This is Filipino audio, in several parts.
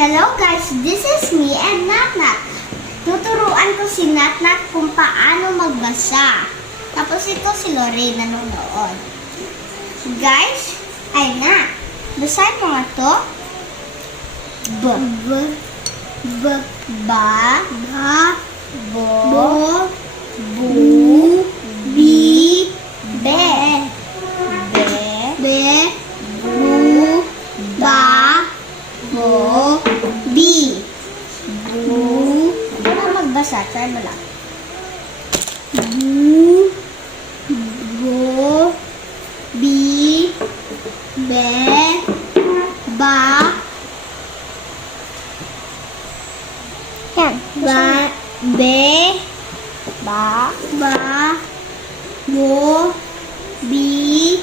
Hello guys, this is me and Natnat. Tuturuan ko si Natnat kung paano magbasa. Tapos ito si Lorraine nanonood. Guys, ay na. Basahin mo nga to. Ba, bo, bu, bi, be, bu, ba, bo, bi, bu. Ano magbasa? Try mo lang. Bu, bo, bi, be, ba. Yan. Ba, be, ba, bo, bi,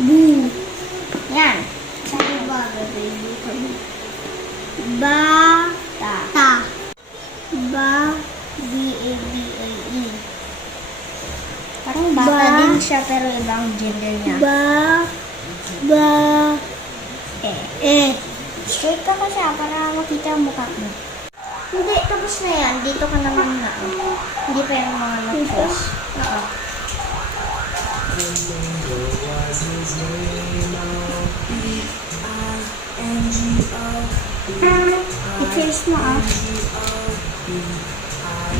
bu. Yan. Sabi ba, ba, ta. Ba, B-A-B-A-E. Parang bata din siya pero ibang gender niya. Straight ka pa siya para makita ang mukha mo. Hindi, tapos na yan. Dito ka naman na. Hindi pa yung mga notches. Oo. I-trace mo ah.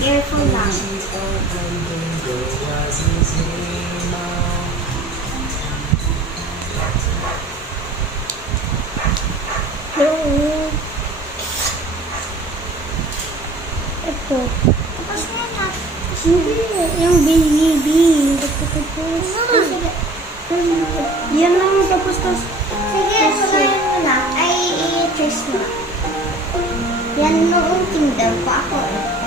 Careful lang. Ito. Tapos na yan. Hindi. Yung baby. Yan lang tapos. Sige, sumayin mo lang. Ay, i-trace mo. Yan noong kingdom pa ako eh.